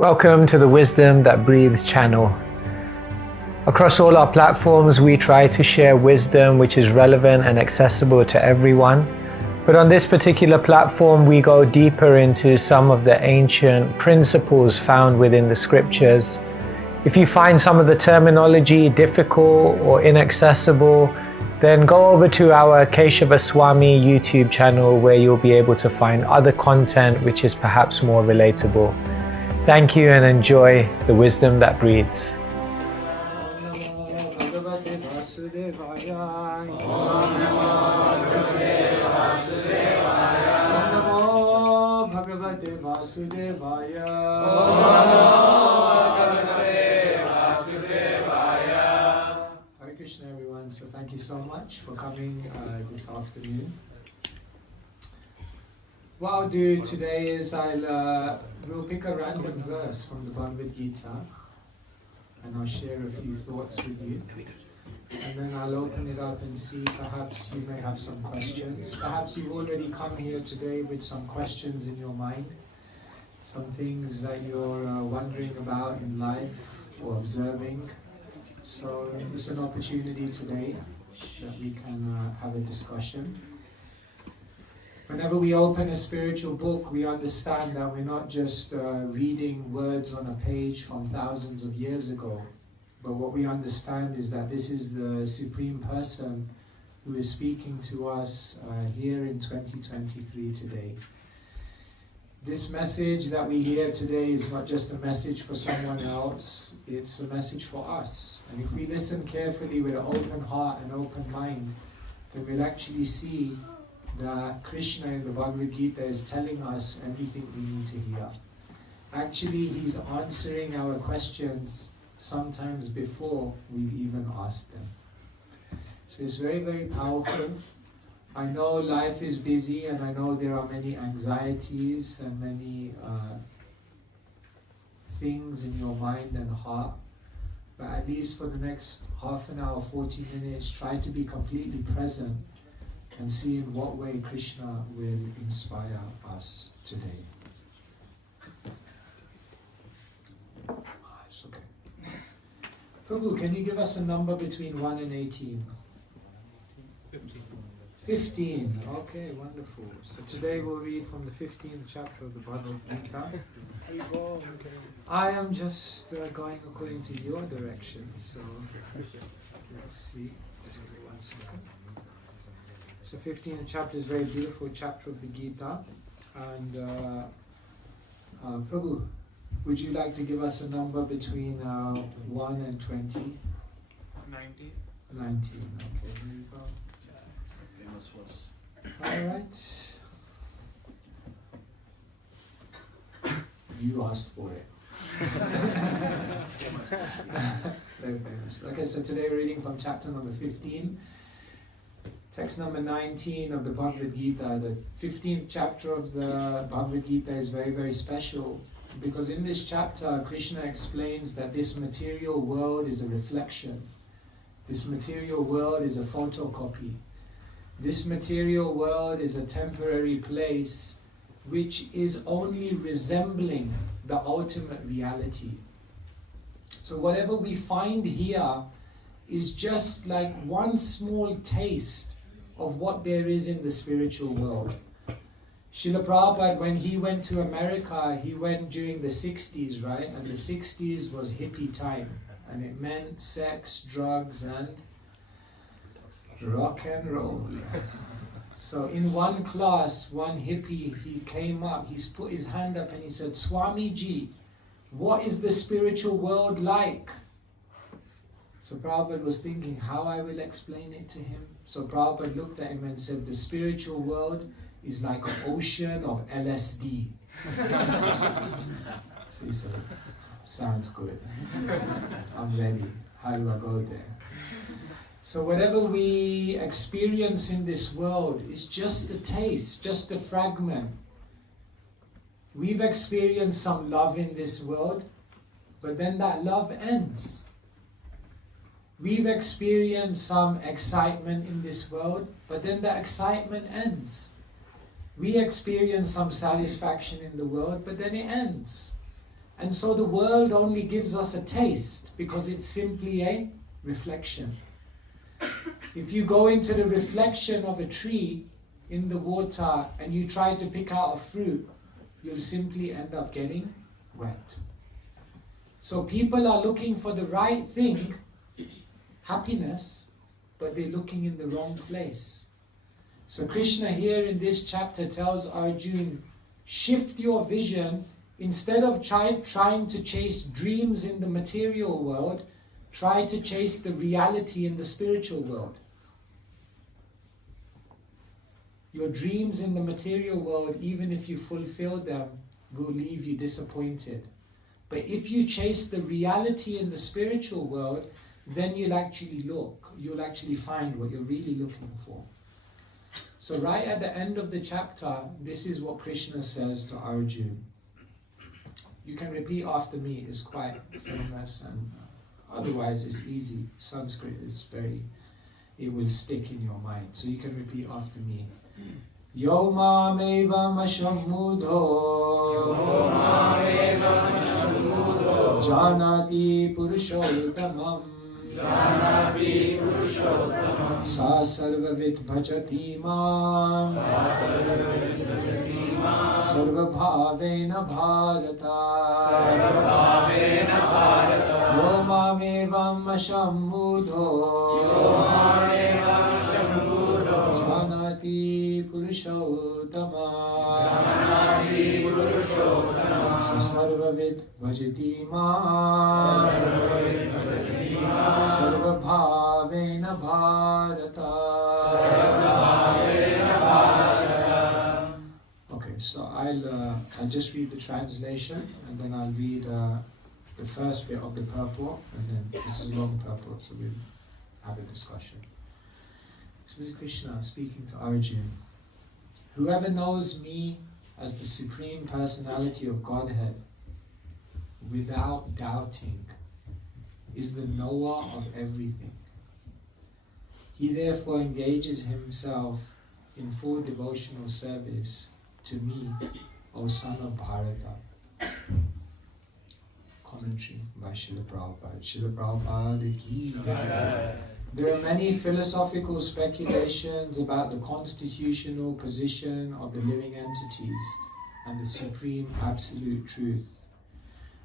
Welcome to the Wisdom That Breathes channel. Across all our platforms, we try to share wisdom which is relevant and accessible to everyone. But on this particular platform, we go deeper into some of the ancient principles found within the scriptures. If you find some of the terminology difficult or inaccessible, then go over to our Keshava Swami YouTube channel where you'll be able to find other content which is perhaps more relatable. Thank you and enjoy the wisdom that breathes. Hare Krishna, everyone. So thank you so much for coming this afternoon. What I'll do today is we'll pick a random verse from the Bhagavad Gita and I'll share a few thoughts with you. And then I'll open it up and see, perhaps you may have some questions. Perhaps you've already come here today with some questions in your mind, some things that you're wondering about in life or observing. So it's an opportunity today that we can have a discussion. Whenever we open a spiritual book, we understand that we're not just reading words on a page from thousands of years ago, but what we understand is that this is the Supreme Person who is speaking to us here in 2023 today. This message that we hear today is not just a message for someone else, it's a message for us. And if we listen carefully with an open heart and open mind, then we'll actually see that Krishna in the Bhagavad Gita is telling us everything we need to hear. Actually, he's answering our questions sometimes before we've even asked them. So it's very, very powerful. I know life is busy and I know there are many anxieties and many things in your mind and heart, but at least for the next half an hour, 40 minutes, try to be completely present and see in what way Krishna will inspire us today. It's okay. Prabhu, can you give us a number between 1 and 18? 15. 15. Okay, wonderful. So today we'll read from the 15th chapter of the Bhagavad Gita. I am just going according to your direction, so let's see. Just give me 1 second. So 15th chapter is a very beautiful chapter of the Gita. And Prabhu, would you like to give us a number between 1 and 20? 19. 19, okay, here you go. Alright. You asked for it. Very famous. Okay, so today we're reading from chapter number 15. Text number 19 of the Bhagavad Gita. The 15th chapter of the Bhagavad Gita is very, very special because in this chapter Krishna explains that this material world is a reflection. This material world is a photocopy. This material world is a temporary place which is only resembling the ultimate reality. So whatever we find here is just like one small taste of what there is in the spiritual world. Srila Prabhupada, when he went to America, he went during the 60s, right? And the 60s was hippie time. And it meant sex, drugs, and rock and roll. So in one class, one hippie, he came up, he's put his hand up and he said, Swamiji, what is the spiritual world like? So Prabhupada was thinking how I will explain it to him. So Prabhupada looked at him and said, the spiritual world is like an ocean of LSD. So he said, sounds good. I'm ready. How do I go there? So whatever we experience in this world is just a taste, just a fragment. We've experienced some love in this world, but then that love ends. We've experienced some excitement in this world, but then the excitement ends. We experience some satisfaction in the world, but then it ends. And so the world only gives us a taste because it's simply a reflection. If you go into the reflection of a tree in the water and you try to pick out a fruit, you'll simply end up getting wet. So people are looking for the right thing, happiness, but they're looking in the wrong place. So Krishna here in this chapter tells Arjuna, shift your vision. Instead of trying to chase dreams in the material world, try to chase the reality in the spiritual world. Your dreams in the material world, even if you fulfill them, will leave you disappointed. But if you chase the reality in the spiritual world, then you'll actually find what you're really looking for. So right at the end of the chapter, this is what Krishna says to Arjuna. You can repeat after me, it's quite famous, and otherwise it's easy. Sanskrit is it will stick in your mind. So you can repeat after me. Yo mamevam ashamudho janati purushottamam sa sarvavit bhajati mam sarvabhavena bharata yo mamevam ashamudho janati purushottamam sarvavit bhajati mam sarvabhavena bharata. Okay, so I'll just read the translation, and then I'll read the first bit of the purport, and then this is a long purport, so we'll have a discussion. So this is Krishna speaking to Arjuna. Whoever knows me as the Supreme Personality of Godhead without doubting is the knower of everything. He therefore engages himself in full devotional service to me, O son of Bharata. Commentary by Srila Prabhupada. Srila Prabhupada ki jai. There are many philosophical speculations about the constitutional position of the living entities and the supreme absolute truth.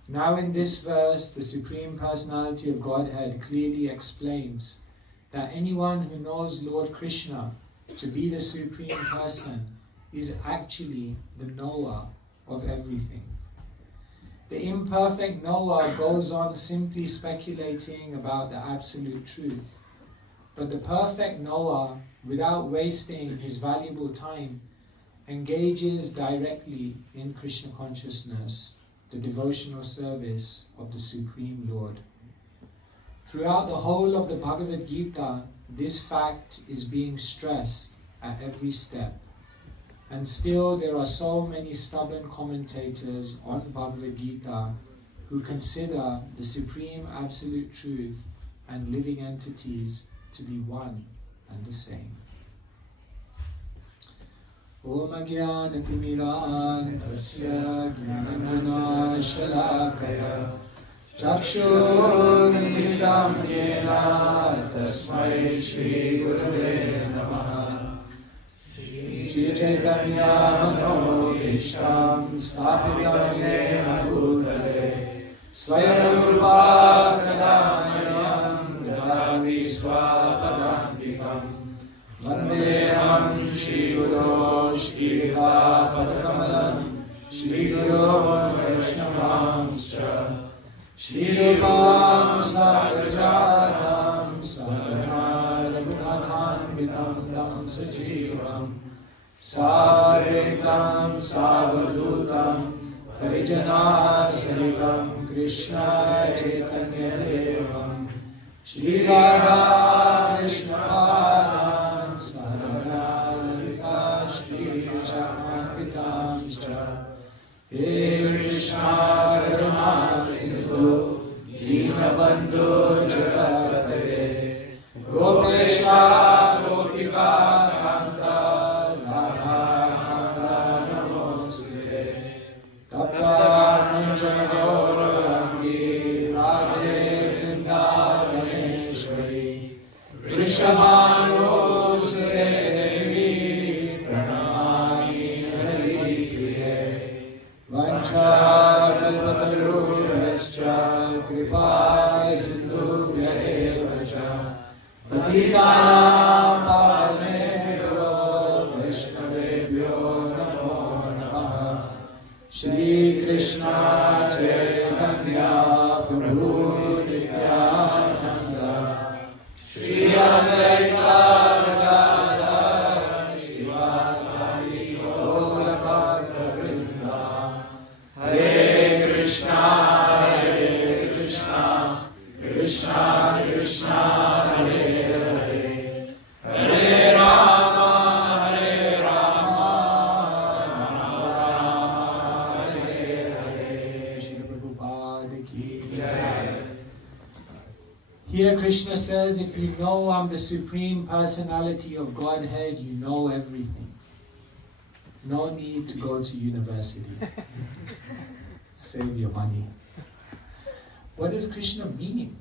Now in this verse, the Supreme Personality of Godhead clearly explains that anyone who knows Lord Krishna to be the Supreme Person is actually the knower of everything. The imperfect knower goes on simply speculating about the absolute truth. But the perfect knower, without wasting his valuable time, engages directly in Krishna consciousness, the devotional service of the Supreme Lord. Throughout the whole of the Bhagavad Gita, this fact is being stressed at every step. And still there are so many stubborn commentators on Bhagavad Gita who consider the Supreme Absolute Truth and living entities to be one and the same. Om Agyan Timiran Tasya Jnanandana Shalakaya Chakshur Militam Yena Tasmai Shri Gurave Namaha Shri Chaitanya Mano Ishtam Sthapitam Yena Bhutale Svayam Bhagavan Swapadantikam Vandeham Shri Guru Shri Padakamalam Shri Guru Vaishnavamscha Shri Rupam Sagrajatam Sadhana Raghunathan Vitam Tam Sajivam Saretam Savadutam Harijana Saritam Krishna Chaitanya Devam Shri Radha Krishna Padam Sadhana Lalita Shri Chakritamscha He Krishna Karuna Sindhu Deenabandhu Jagatare Gopesha Gopika Kanta Radha Kanta Namoste Tapta Kanchana Prabhu Nityananda, Shri Advaita Gadadhar, Shivasari Gaura Bhakta Vrinda, Hare Krishna, Krishna Krishna, Hare Hare, Hare Rama, Rama Rama, Hare Hare. Srila Prabhupada ki jai. Here Krishna says, if you know I'm the Supreme Personality of Godhead, you know everything. No need to go to university. Save your money. What does Krishna mean?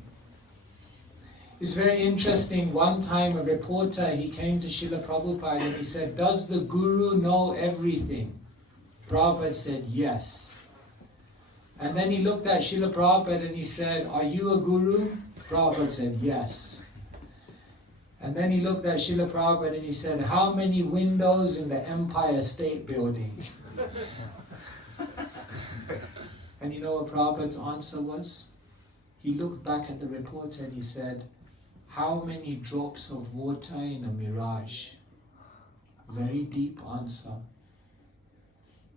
It's very interesting. One time a reporter, he came to Srila Prabhupada and he said, does the Guru know everything? Prabhupada said, yes. And then he looked at Srila Prabhupada and he said, are you a Guru? Prabhupada said, yes. And then he looked at Srila Prabhupada and he said, how many windows in the Empire State Building? And you know what Prabhupada's answer was? He looked back at the reporter and he said, how many drops of water in a mirage? Very deep answer.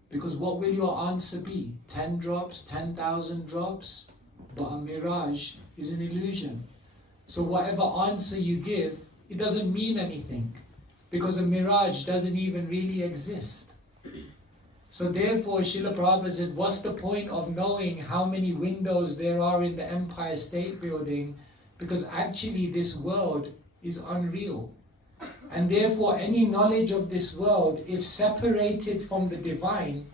Because what will your answer be? 10 drops, 10,000 drops? But a mirage is an illusion. So whatever answer you give, it doesn't mean anything. Because a mirage doesn't even really exist. So therefore, Srila Prabhupada said, what's the point of knowing how many windows there are in the Empire State Building? Because actually this world is unreal. And therefore, any knowledge of this world, if separated from the divine,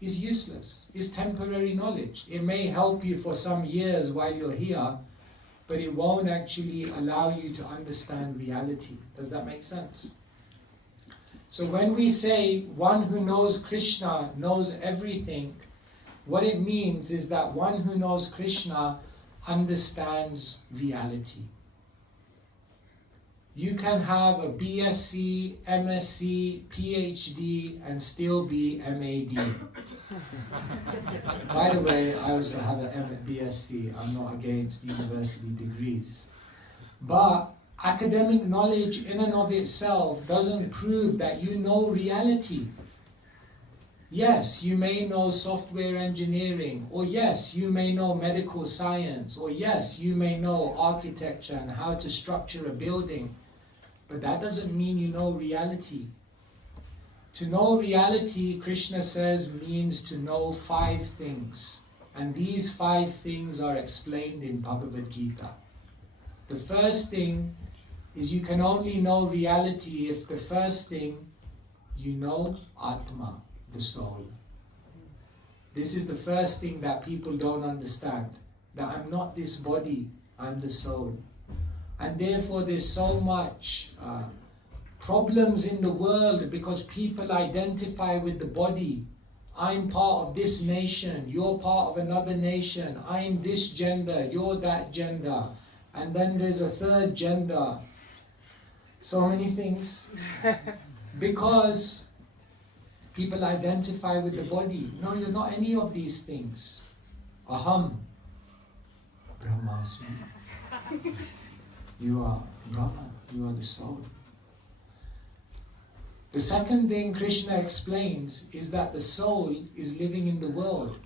is useless. It's temporary knowledge. It may help you for some years while you're here, but it won't actually allow you to understand reality. Does that make sense? So when we say one who knows Krishna knows everything, what it means is that one who knows Krishna understands reality. You can have a BSc, MSc, PhD and still be MAD. By the way, I also have a BSc. I'm not against university degrees. But academic knowledge in and of itself doesn't prove that you know reality. Yes, you may know software engineering, or yes, you may know medical science, or yes, you may know architecture and how to structure a building, but that doesn't mean you know reality. To know reality, Krishna says, means to know 5 things, and these 5 things are explained in Bhagavad Gita. The first thing is you can only know reality if the first thing you know Atma, the soul. This is the first thing that people don't understand, that I'm not this body, I'm the soul. And therefore there's so much problems in the world because people identify with the body. I'm part of this nation, you're part of another nation, I'm this gender, you're that gender. And then there's a third gender. So many things. Because people identify with the body. No, you're not any of these things. Aham, Brahmasmi. You are Brahman, you are the soul. The second thing Krishna explains is that the soul is living in the world.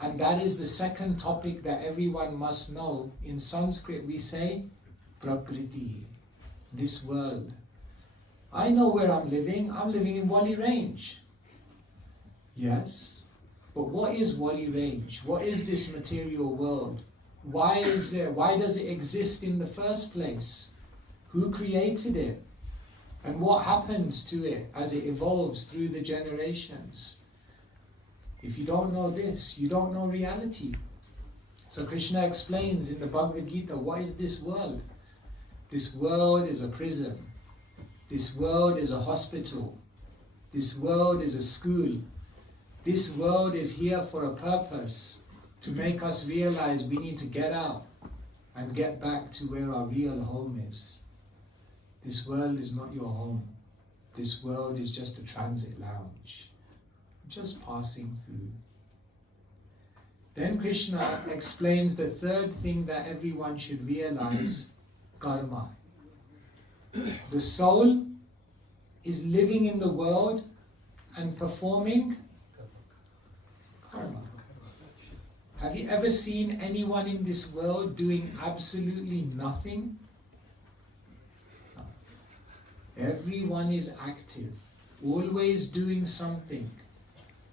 And that is the second topic that everyone must know. In Sanskrit we say, Prakriti, this world. I know where I'm living in Wali Range. Yes, but what is Wali Range? What is this material world? Why does it exist in the first place? Who created it? And what happens to it as it evolves through the generations? If you don't know this, you don't know reality. So Krishna explains in the Bhagavad Gita, what is this world? This world is a prison. This world is a hospital. This world is a school. This world is here for a purpose, to make us realize we need to get out and get back to where our real home is. This world is not your home. This world is just a transit lounge, just passing through. Then Krishna explains the third thing that everyone should realize, karma. The soul is living in the world and performing karma. Have you ever seen anyone in this world doing absolutely nothing? No. Everyone is active, always doing something.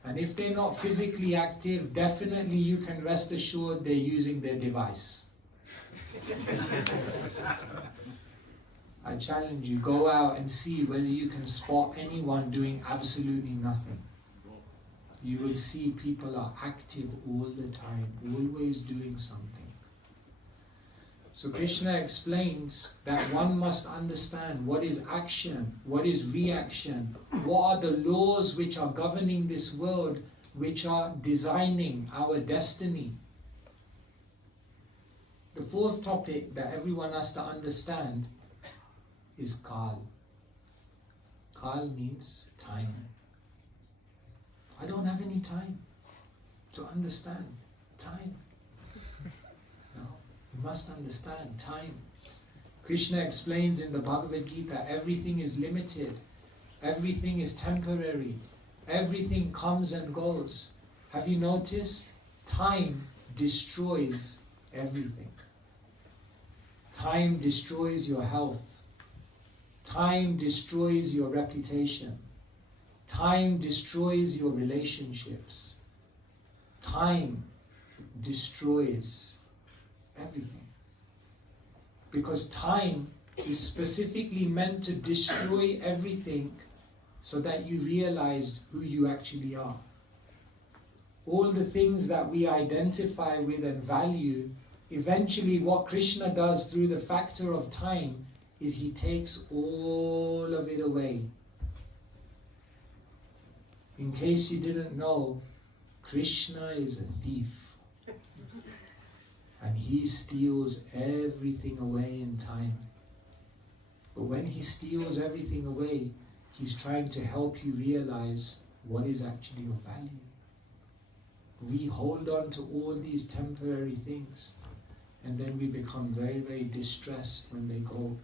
And if they're not physically active, definitely you can rest assured they're using their device. I challenge you, go out and see whether you can spot anyone doing absolutely nothing. You will see people are active all the time, always doing something. So Krishna explains that one must understand what is action, what is reaction, what are the laws which are governing this world, which are designing our destiny. The fourth topic that everyone has to understand is Kal. Kal means time. I don't have any time to understand time. No, you must understand time. Krishna explains in the Bhagavad Gita, everything is limited, everything is temporary, everything comes and goes. Have you noticed? Time destroys everything. Time destroys your health. Time destroys your reputation. Time destroys your relationships. Time destroys everything. Because time is specifically meant to destroy everything so that you realize who you actually are. All the things that we identify with and value, eventually what Krishna does through the factor of time is he takes all of it away. In case you didn't know, Krishna is a thief. And he steals everything away in time. But when he steals everything away, he's trying to help you realize what is actually of value. We hold on to all these temporary things, and then we become very, very distressed when they go,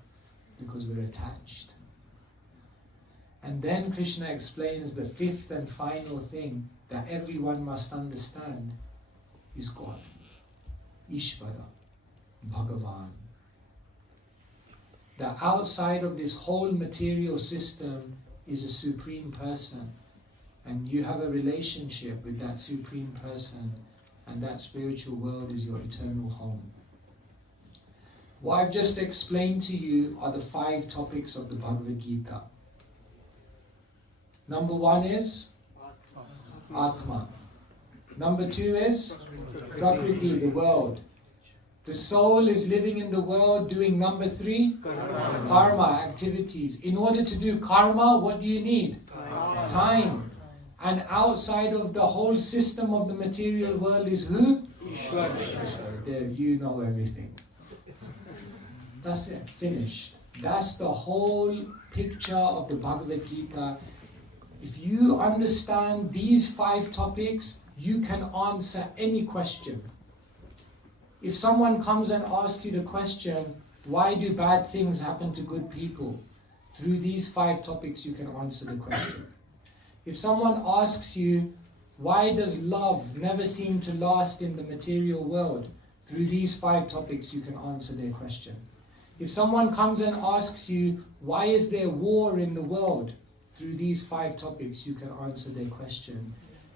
because we're attached. And then Krishna explains the fifth and final thing that everyone must understand is God. Ishvara, Bhagavan. The outside of this whole material system is a supreme person. And you have a relationship with that supreme person, and that spiritual world is your eternal home. What I've just explained to you are the 5 topics of the Bhagavad Gita. Number 1 is Atma. Number 2 is Prakriti, the world. The soul is living in the world doing number 3, karma, activities. In order to do karma, what do you need? Time. And outside of the whole system of the material world is who? There, you know everything. That's it, finished. That's the whole picture of the Bhagavad Gita. If you understand these 5 topics, you can answer any question. If someone comes and asks you the question, why do bad things happen to good people? Through these 5 topics you can answer the question. If someone asks you, why does love never seem to last in the material world? Through these 5 topics you can answer their question. If someone comes and asks you, why is there war in the world? Through these 5 topics you can answer their question.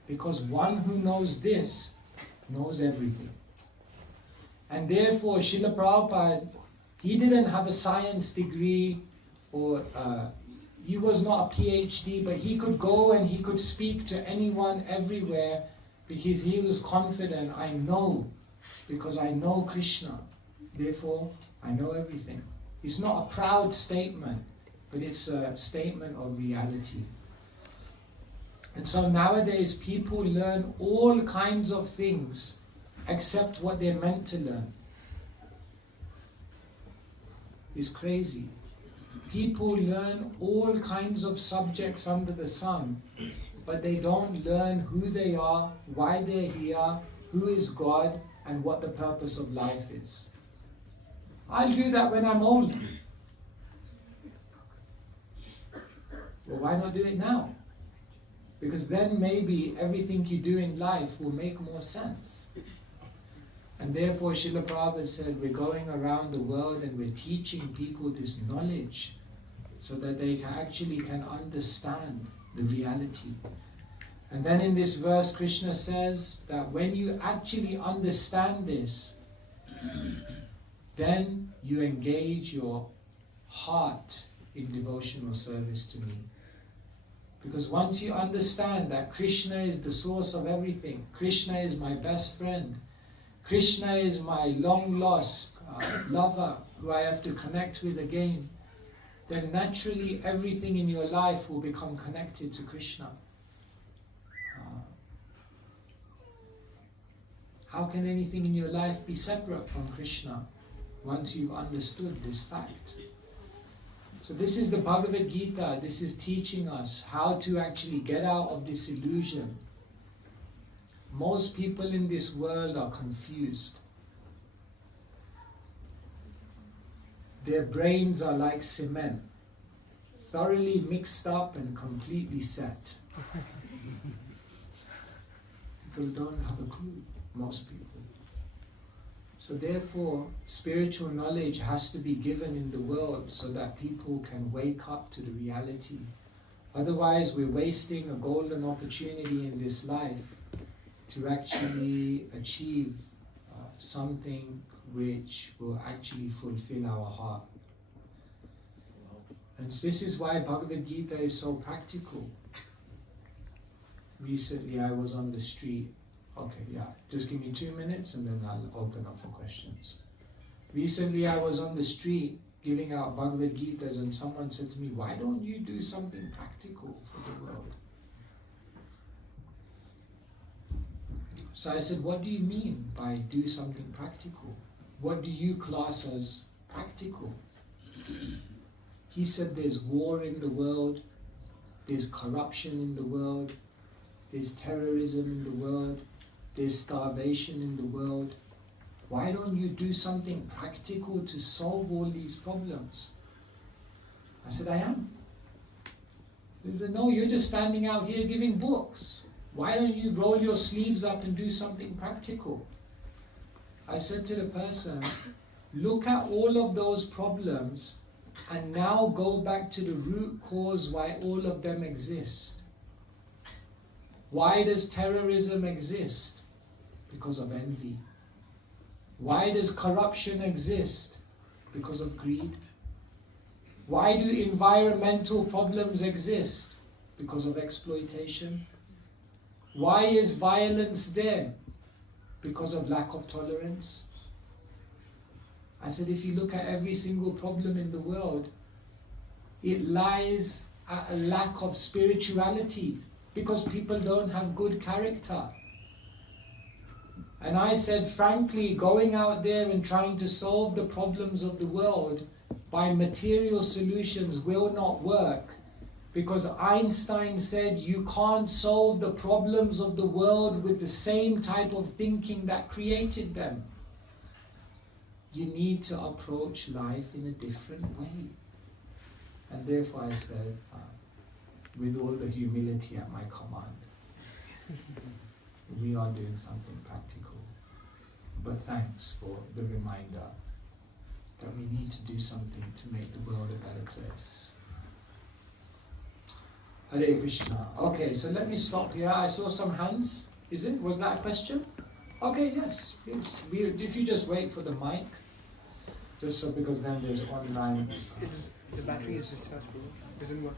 Because one who knows this knows everything. And therefore Srila Prabhupada, he didn't have a science degree or he was not a PhD, but he could go and he could speak to anyone everywhere because he was confident, I know, because I know Krishna. Therefore, I know everything. It's not a proud statement, but it's a statement of reality. And so nowadays people learn all kinds of things except what they're meant to learn. It's crazy. People learn all kinds of subjects under the sun, but they don't learn who they are, why they're here, who is God and what the purpose of life is. I'll do that when I'm old. Well, why not do it now? Because then maybe everything you do in life will make more sense. And therefore Srila Prabhupada said, we're going around the world and we're teaching people this knowledge so that they actually can understand the reality. And then in this verse, Krishna says that when you actually understand this, then you engage your heart in devotional service to me. Because once you understand that Krishna is the source of everything, Krishna is my best friend, Krishna is my long lost lover who I have to connect with again, then naturally everything in your life will become connected to Krishna. How can anything in your life be separate from Krishna once you've understood this fact? So this is the Bhagavad Gita. This is teaching us how to actually get out of this illusion. Most people in this world are confused. Their brains are like cement, thoroughly mixed up and completely set. People don't have a clue, most people. So therefore, spiritual knowledge has to be given in the world so that people can wake up to the reality. Otherwise, we're wasting a golden opportunity in this life to actually achieve something which will actually fulfill our heart. And this is why Bhagavad Gita is so practical. Recently I was on the street. Okay, yeah, just give me 2 minutes and then I'll open up for questions. Recently I was on the street giving out Bhagavad Gitas and someone said to me, why don't you do something practical for the world? So I said, what do you mean by do something practical? What do you class as practical? He said there's war in the world, there's corruption in the world, there's terrorism in the world, there's starvation in the world. Why don't you do something practical to solve all these problems? I said, I am. He said, no, you're just standing out here giving books. Why don't you roll your sleeves up and do something practical? I said to the person, look at all of those problems and now go back to the root cause why all of them exist. Why does terrorism exist? Because of envy. Why does corruption exist? Because of greed. Why do environmental problems exist? Because of exploitation. Why is violence there? Because of lack of tolerance. I said, if you look at every single problem in the world, it lies at a lack of spirituality because people don't have good character. And I said, frankly, going out there and trying to solve the problems of the world by material solutions will not work, because Einstein said you can't solve the problems of the world with the same type of thinking that created them. You need to approach life in a different way. And therefore I said, with all the humility at my command, we are doing something practical. But thanks for the reminder that we need to do something to make the world a better place. Hare Krishna. Okay, so let me stop here. I saw some hands. Was that a question? Okay, yes. If you just wait for the mic, just so, because then there's online. The battery is dischargeable. Doesn't work.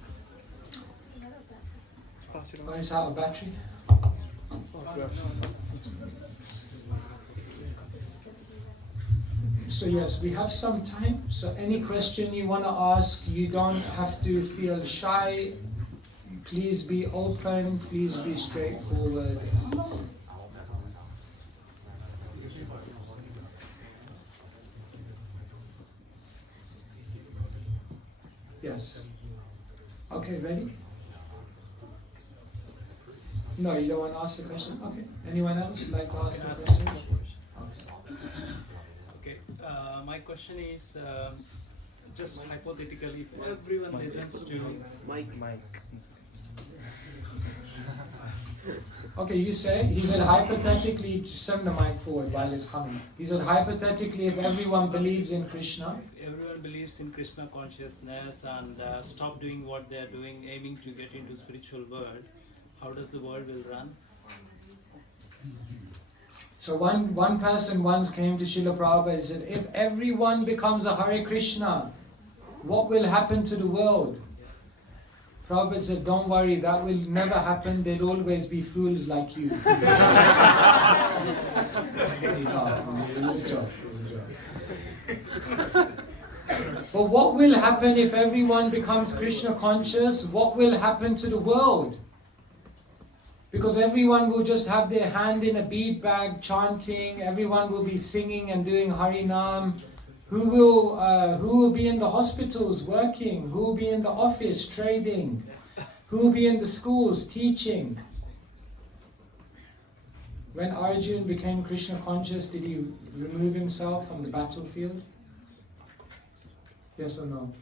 Pass it on. Oh, it's out of battery? So yes, we have some time. So any question you want to ask, you don't have to feel shy. Please be open, please be straightforward. Yes. Okay, ready? No, you don't want to ask the question? Okay. Anyone else like to ask a question? Okay. My question is, just hypothetically, if everyone listens to Mike. Okay, you say, he said hypothetically, send the mic forward while it's coming. He said hypothetically, if everyone believes in Krishna, everyone believes in Krishna consciousness and stop doing what they are doing, aiming to get into spiritual world, how does the world will run? so one person once came to Srila Prabhupada and said, if everyone becomes a Hare Krishna, what will happen to the world? Prabhupada said, don't worry, that will never happen, there'll always be fools like you. It was a joke. But what will happen if everyone becomes Krishna conscious? What will happen to the world? Because everyone will just have their hand in a bead bag chanting, everyone will be singing and doing Harinam. Who will be in the hospitals working? Who will be in the office trading? Who will be in the schools teaching? When Arjuna became Krishna conscious, did he remove himself from the battlefield? Yes or no?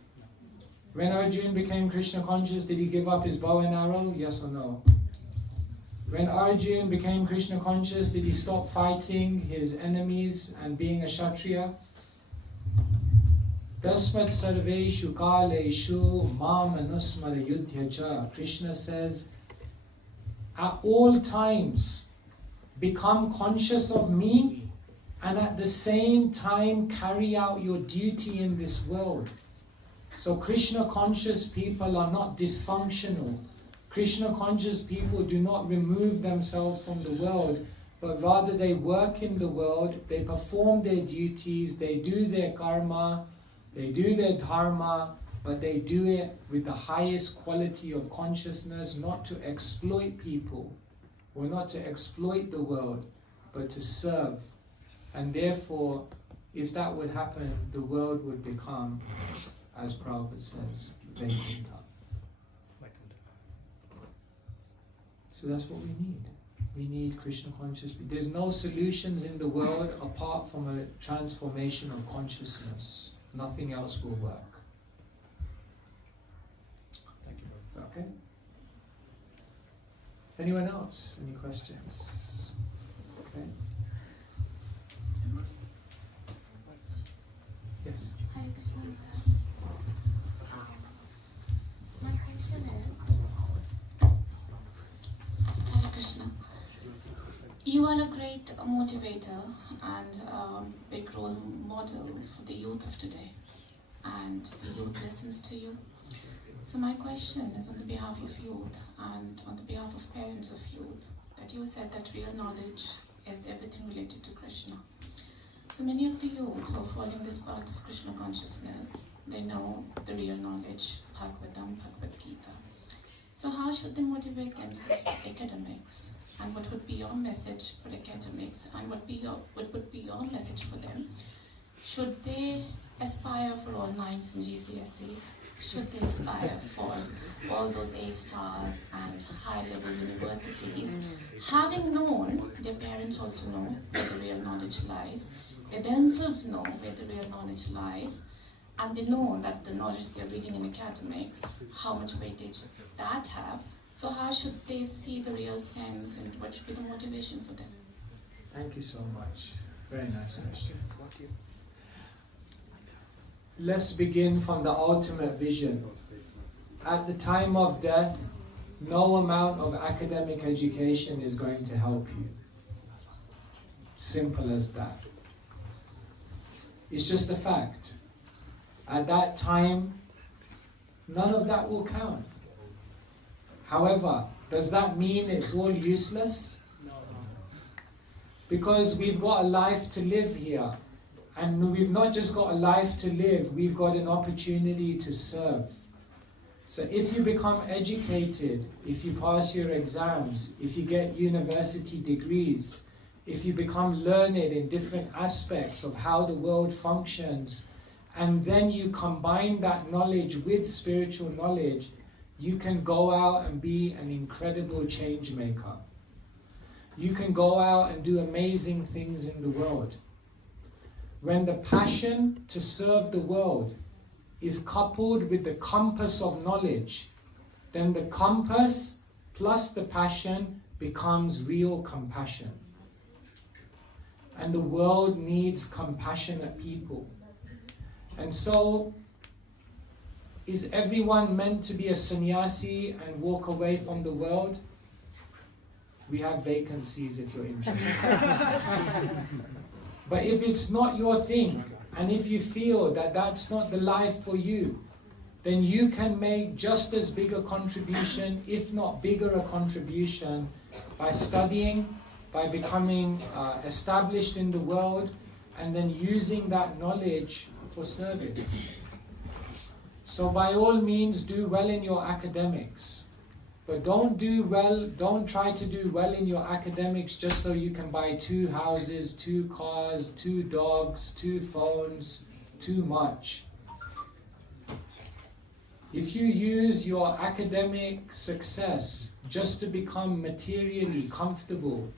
When Arjuna became Krishna conscious, did he give up his bow and arrow? Yes or no? When Arjuna became Krishna conscious, did he stop fighting his enemies and being a Kshatriya? Tasmat sarveshu kaleshu mam anusmara yudhyacha. Krishna says, at all times, become conscious of me and at the same time carry out your duty in this world. So Krishna conscious people are not dysfunctional. Krishna conscious people do not remove themselves from the world, but rather they work in the world, they perform their duties, they do their karma, they do their dharma, but they do it with the highest quality of consciousness, not to exploit people, or not to exploit the world, but to serve. And therefore, if that would happen, the world would become, as Prabhupada says, Vaikuntha. So that's what we need. We need Krishna consciousness. There's no solutions in the world apart from a transformation of consciousness. Nothing else will work. Thank you. Okay? Anyone else? Any questions? Okay. Yes. Hare Krishna Maharaj. My question is, Hare Krishna, you are a great motivator and big role model for the youth of today, and the youth listens to you. So my question is on the behalf of youth and on the behalf of parents of youth, that you said that real knowledge is everything related to Krishna. So many of the youth who are following this path of Krishna consciousness, they know the real knowledge, Bhagavatam, Bhagavad Gita. So how should they motivate themselves for academics? And what would be your message for academics? And what would be your message for them? Should they aspire for all 9s in GCSEs? Should they aspire for all those A stars and high-level universities? Having known, their parents also know where the real knowledge lies. They themselves know where the real knowledge lies. And they know that the knowledge they're reading in academics, how much weightage that have. So how should they see the real sense and what should be the motivation for them? Thank you so much. Very nice question. Let's begin from the ultimate vision. At the time of death, no amount of academic education is going to help you. Simple as that. It's just a fact. At that time, none of that will count. However, does that mean it's all useless? No. Because we've got a life to live here. And we've not just got a life to live, we've got an opportunity to serve. So if you become educated, if you pass your exams, if you get university degrees, if you become learned in different aspects of how the world functions, and then you combine that knowledge with spiritual knowledge, you can go out and be an incredible change maker. you can go out and do amazing things in the world. When the passion to serve the world is coupled with the compass of knowledge, then the compass plus the passion becomes real compassion. And the world needs compassionate people. And so, is everyone meant to be a sannyasi and walk away from the world? We have vacancies if you're interested. But if it's not your thing, and if you feel that that's not the life for you, then you can make just as big a contribution, if not bigger a contribution, by studying, by becoming established in the world, and then using that knowledge for service. So by all means, do well in your academics. But don't try to do well in your academics just so you can buy 2 houses, 2 cars, 2 dogs, 2 phones, too much. If you use your academic success just to become materially comfortable,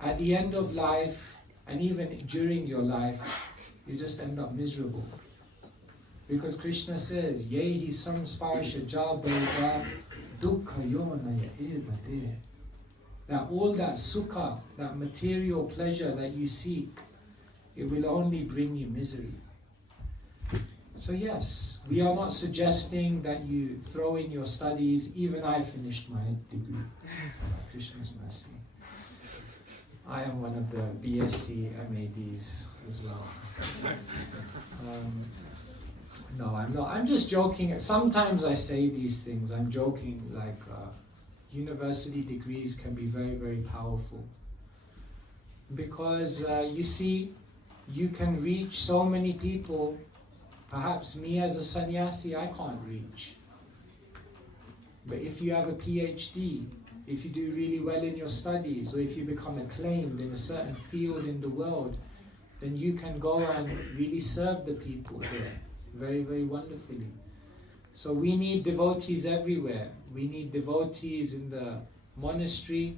at the end of life, and even during your life, you just end up miserable. Because Krishna says, Yehi samsparsha jabhava dukkha yonaya eva de. That all that sukha, that material pleasure that you seek, it will only bring you misery. So yes, we are not suggesting that you throw in your studies. Even I finished my degree. Krishna's mercy. I am one of the BSc MADs as well. No, I'm not. I'm just joking. Sometimes I say these things. I'm joking. Like university degrees can be very, very powerful. Because you see, you can reach so many people. Perhaps me as a sannyasi, I can't reach. But if you have a PhD, if you do really well in your studies, or if you become acclaimed in a certain field in the world, then you can go and really serve the people here very, very wonderfully. So we need devotees everywhere. We need devotees in the monastery.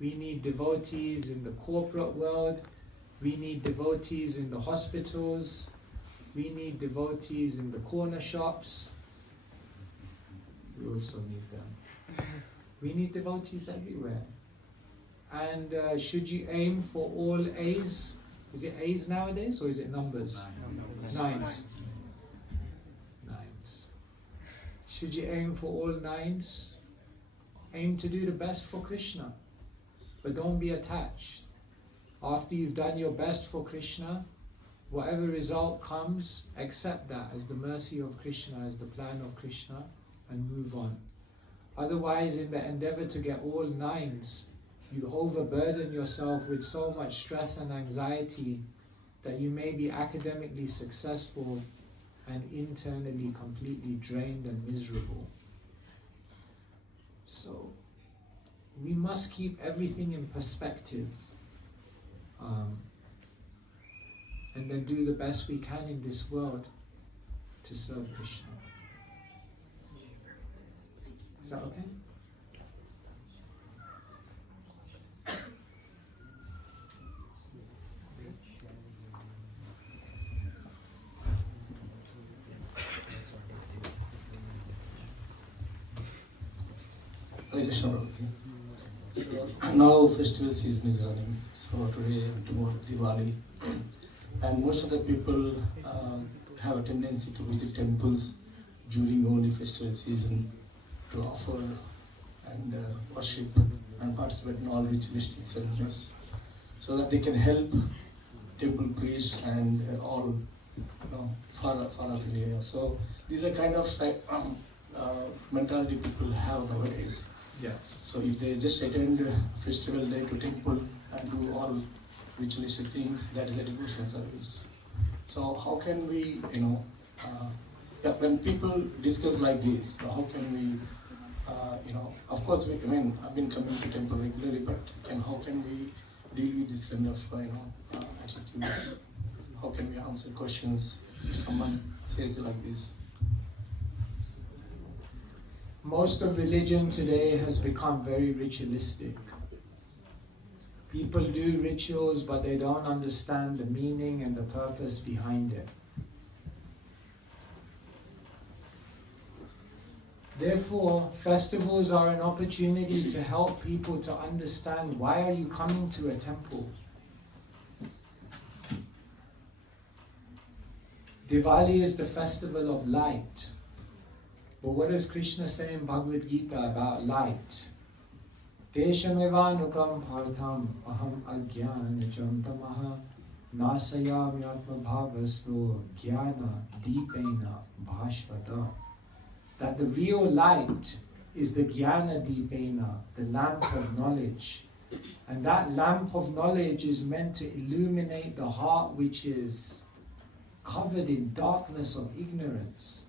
We need devotees in the corporate world. We need devotees in the hospitals. We need devotees in the corner shops. We also need them. We need devotees everywhere. And should you aim for all A's? Is it A's nowadays or is it numbers? Nines. Nines. Should you aim for all nines? Aim to do the best for Krishna. But don't be attached. After you've done your best for Krishna, whatever result comes, accept that as the mercy of Krishna, as the plan of Krishna, and move on. Otherwise, in the endeavor to get all nines, you overburden yourself with so much stress and anxiety that you may be academically successful and internally completely drained and miserable. So, we must keep everything in perspective. And then do the best we can in this world to serve Krishna. Is that okay? Hare Krishna Prabhuji. So now festival season is running. So today and tomorrow Diwali. And most of the people have a tendency to visit temples during only festival season to offer and worship and participate in all ritualistic ceremonies, so that they can help temple priests and all far off area. So these are kind of mentality people have nowadays. Yes. So if they just attend festival day to temple and do all ritualistic things, that is a devotional service. So how can we, when people discuss like this, how can we, of course, I've been coming to temple regularly, but how can we deal with this kind of, attitudes? How can we answer questions if someone says like this? Most of religion today has become very ritualistic. People do rituals, but they don't understand the meaning and the purpose behind it. Therefore, festivals are an opportunity to help people to understand, why are you coming to a temple? Diwali is the festival of light. But what does Krishna say in Bhagavad Gita about light? Keshamevanukam partham aham ajnanajam tamaha nasayami atma bhavasto jnana deepena bhashvata. That the real light is the jnana deepena, the lamp of knowledge. And that lamp of knowledge is meant to illuminate the heart which is covered in darkness of ignorance.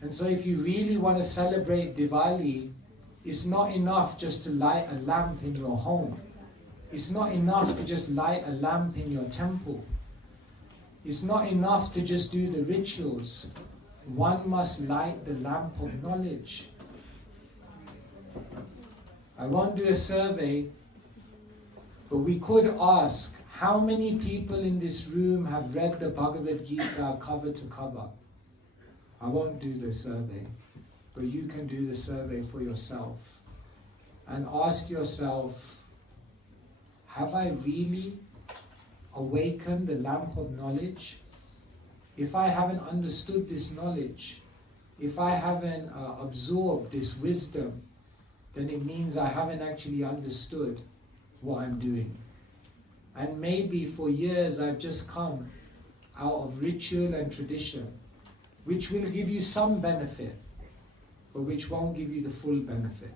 And so if you really want to celebrate Diwali, it's not enough just to light a lamp in your home. It's not enough to just light a lamp in your temple. It's not enough to just do the rituals. One must light the lamp of knowledge. I won't do a survey, but we could ask, how many people in this room have read the Bhagavad Gita cover to cover? I won't do the survey, but you can do the survey for yourself and ask yourself, have I really awakened the lamp of knowledge? If I haven't understood this knowledge, if I haven't absorbed this wisdom, then it means I haven't actually understood what I'm doing. And maybe for years I've just come out of ritual and tradition, which will give you some benefit, but which won't give you the full benefit.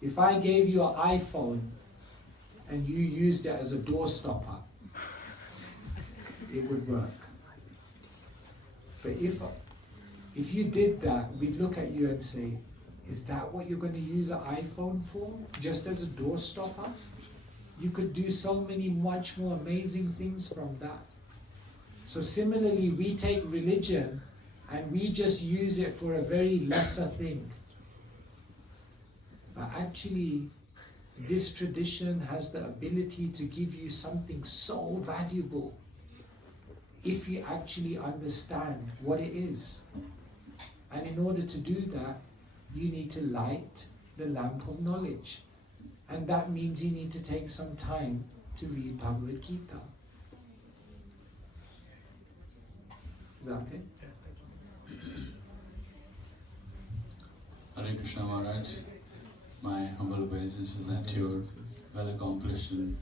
If I gave you an iPhone and you used it as a door stopper, it would work. But if you did that, we'd look at you and say, is that what you're going to use an iPhone for? Just as a door stopper? You could do so many much more amazing things from that. So similarly, we take religion and we just use it for a very lesser thing. But actually, this tradition has the ability to give you something so valuable if you actually understand what it is. And in order to do that, you need to light the lamp of knowledge. And that means you need to take some time to read Bhagavad Gita. Is that okay? Hare Krishna Maharaj, my humble obeisance is that you're well accomplished and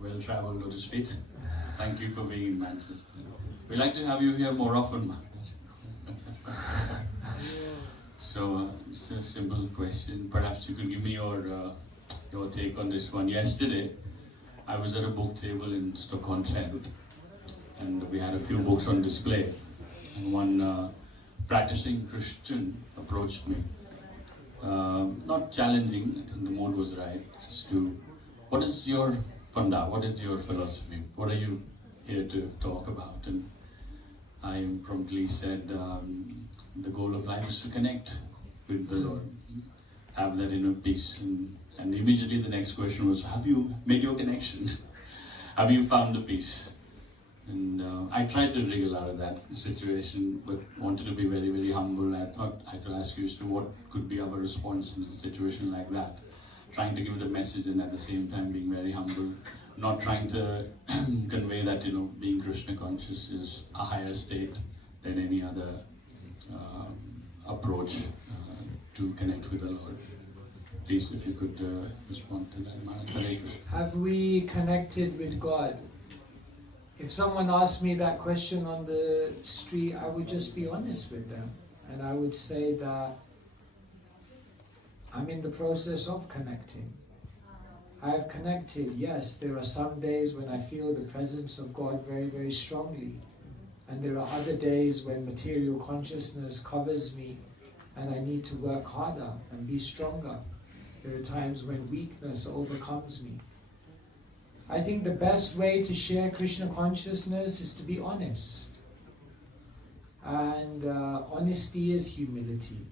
well travelled, so to speak. Thank you for being in Manchester. We'd like to have you here more often, Maharaj. So, just a simple question. Perhaps you could give me your take on this one. Yesterday, I was at a book table in Stockholm-Trent, and we had a few books on display. And one practicing Christian approached me, not challenging, I think the mood was right, as to what is your funda, what is your philosophy, what are you here to talk about? And I promptly said, the goal of life is to connect with the Lord, have that inner peace. And immediately the next question was, have you made your connection? Have you found the peace? And I tried to wriggle out of that situation, but wanted to be very, very humble. I thought I could ask you as to what could be our response in a situation like that. Trying to give the message and at the same time being very humble. Not trying to convey that, being Krishna conscious is a higher state than any other approach to connect with the Lord. Please, if you could respond to that, Maharaj. Have we connected with God? If someone asked me that question on the street, I would just be honest with them. And I would say that I'm in the process of connecting. I have connected, yes. There are some days when I feel the presence of God very, very strongly. And there are other days when material consciousness covers me and I need to work harder and be stronger. There are times when weakness overcomes me. I think the best way to share Krishna consciousness is to be honest. And honesty is humility.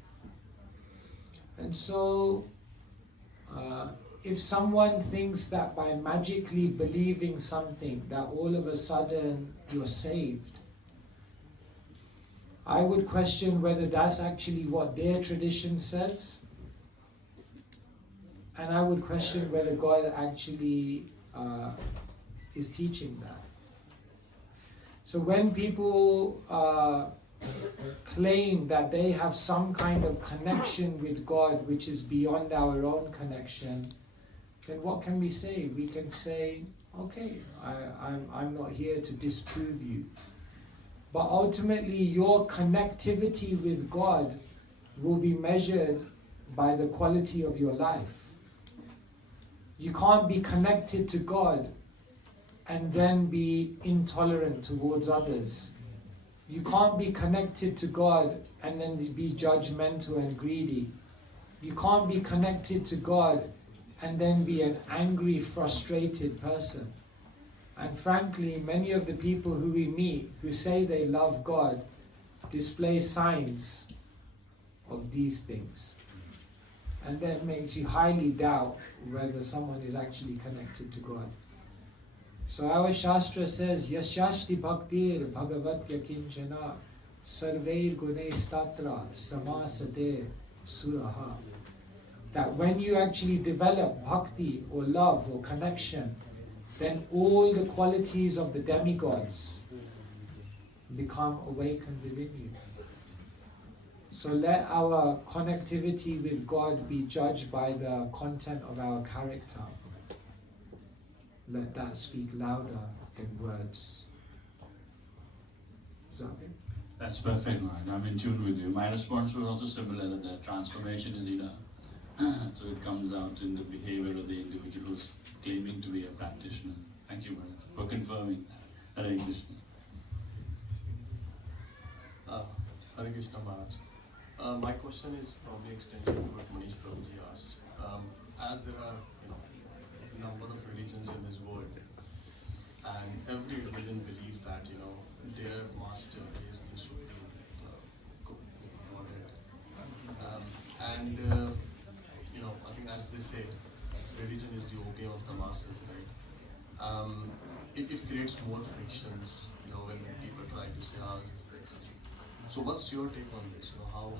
And so, if someone thinks that by magically believing something that all of a sudden you're saved, I would question whether that's actually what their tradition says, and I would question whether God actually is teaching that. So when people claim that they have some kind of connection with God which is beyond our own connection, then what can we say? We can say, okay, I'm not here to disprove you. But ultimately your connectivity with God will be measured by the quality of your life. You can't be connected to God and then be intolerant towards others. You can't be connected to God and then be judgmental and greedy. You can't be connected to God and then be an angry, frustrated person. And frankly, many of the people who we meet who say they love God display signs of these things. And that makes you highly doubt whether someone is actually connected to God. So our Shastra says, Yashashti Bhaktir Bhagavatya Kinchana Sarveir Gunestatra Samasate Suraha. That when you actually develop bhakti or love or connection, then all the qualities of the demigods become awakened within you. So let our connectivity with God be judged by the content of our character. Let that speak louder than words. Is that okay? That's perfect, man. I'm in tune with you. My response was also similar, that the transformation is inner. So it comes out in the behavior of the individual who's claiming to be a practitioner. Thank you, Maharaj, for confirming that. Hare Krishna. Hare Krishna, Maharaj. My question is probably extension of what Manish Prabhuji asked. As there are, a number of religions in this world, and every religion believes that, their master is the supreme Godhead. I think as they say, religion is the opium of the masses, right? It creates more frictions, when people try to say how. So what's your take on this? How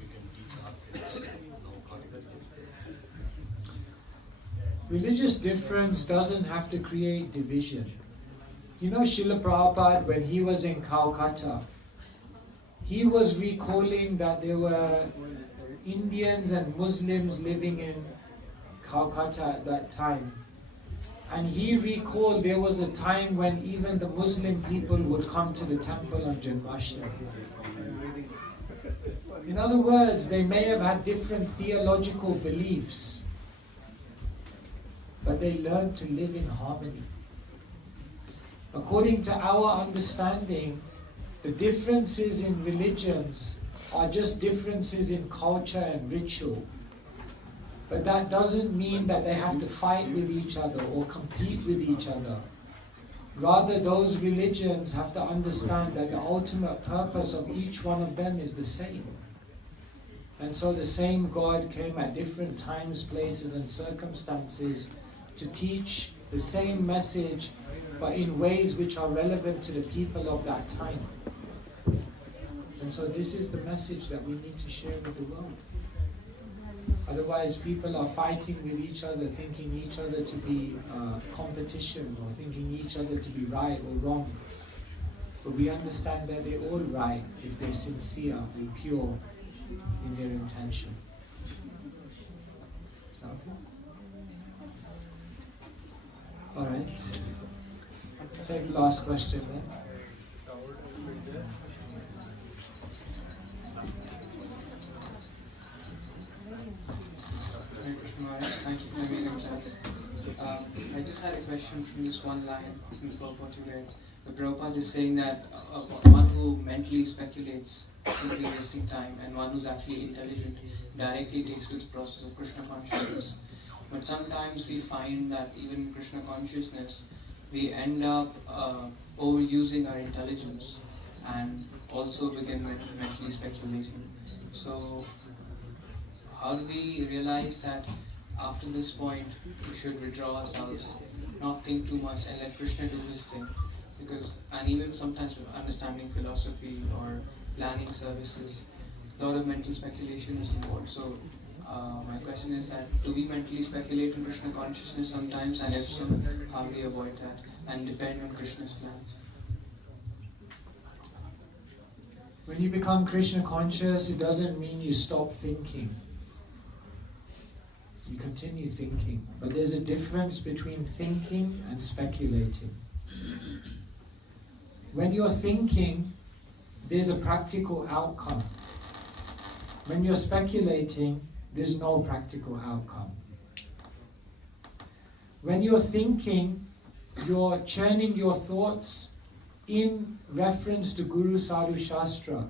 we can teach our kids, according to this? Religious difference doesn't have to create division. Srila Prabhupada, when he was in Calcutta, he was recalling that there were Indians and Muslims living in Calcutta at that time. And he recalled there was a time when even the Muslim people would come to the temple on Janmashtami. In other words, they may have had different theological beliefs, but they learned to live in harmony. According to our understanding, the differences in religions are just differences in culture and ritual. But that doesn't mean that they have to fight with each other or compete with each other. Rather, those religions have to understand that the ultimate purpose of each one of them is the same. And so the same God came at different times, places, and circumstances to teach the same message, but in ways which are relevant to the people of that time. And so this is the message that we need to share with the world. Otherwise, people are fighting with each other, thinking each other to be competition, or thinking each other to be right or wrong. But we understand that they're all right if they're sincere and pure in their intention. All right. Take the last question then. Hare Krishna Maharaj, thank you for the amazing class. I just had a question from this one line from the purport you read. The Prabhupada is saying that one who mentally speculates is simply wasting time, and one who's actually intelligent directly takes to the process of Krishna consciousness. But sometimes we find that even in Krishna consciousness, we end up overusing our intelligence and also begin mentally speculating. So how do we realize that after this point we should withdraw ourselves, not think too much, and let Krishna do his thing. Because, and even sometimes with understanding philosophy or planning services, a lot of mental speculation is involved. So my question is that, do we mentally speculate in Krishna consciousness sometimes, and if so, how do we avoid that and depend on Krishna's plans? When you become Krishna conscious, it doesn't mean you stop thinking. You continue thinking. But there's a difference between thinking and speculating. When you're thinking, there's a practical outcome. When you're speculating, there's no practical outcome. When you're thinking, you're churning your thoughts in reference to Guru Sadhu Shastra.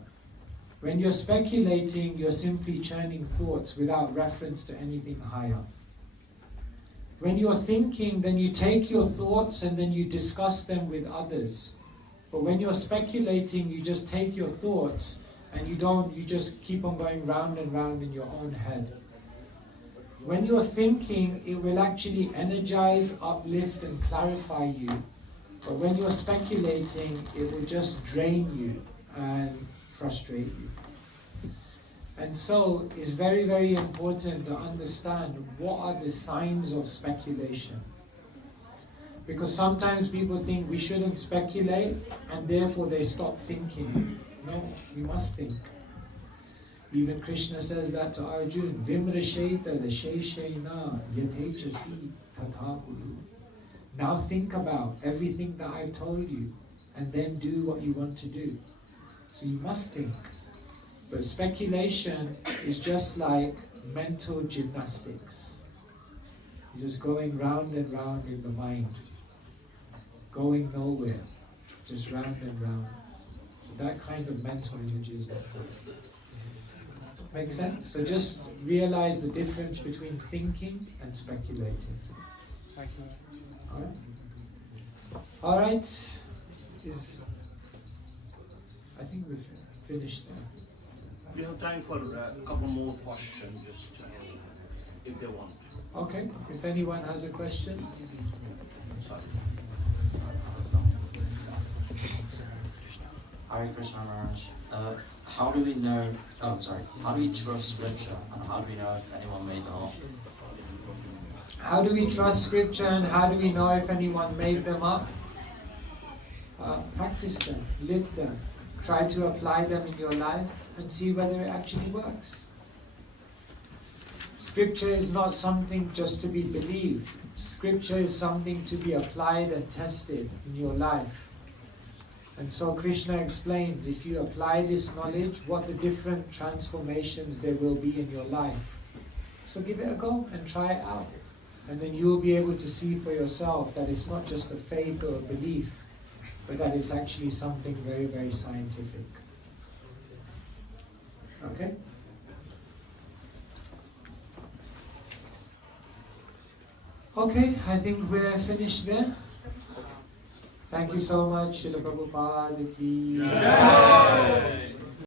When you're speculating, you're simply churning thoughts without reference to anything higher. When you're thinking, then you take your thoughts and then you discuss them with others. But when you're speculating, you just take your thoughts and you just keep on going round and round in your own head. When you're thinking, it will actually energize, uplift and clarify you. But when you're speculating, it will just drain you and frustrate you. And so it's very, very important to understand what are the signs of speculation. Because sometimes people think we shouldn't speculate and therefore they stop thinking. No, we must think. Even Krishna says that to Arjuna, Vimrasheta Sheshena Yatechasi Tatha Kuru. Now think about everything that I've told you and then do what you want to do. So you must think. But speculation is just like mental gymnastics. You're just going round and round in the mind. Going nowhere. Just round and round. So that kind of mental energy is not good. Make sense? So just realize the difference between thinking and speculating. Thank you. All right. I think we've finished there. We have time for a couple more questions, just if they want. Okay. If anyone has a question. Sorry. Hare Krishna Maharaj. How do we know? How do we trust scripture, and how do we know if anyone made them up? How do we trust scripture and how do we know if anyone made them up? Practice them, live them, try to apply them in your life and see whether it actually works. Scripture is not something just to be believed. Scripture is something to be applied and tested in your life. And so Krishna explains, if you apply this knowledge, what the different transformations there will be in your life. So give it a go and try it out. And then you will be able to see for yourself that it's not just a faith or a belief, but that it's actually something very, very scientific. Okay? Okay, I think we're finished there. Thank you so much, Srila Prabhupada ki.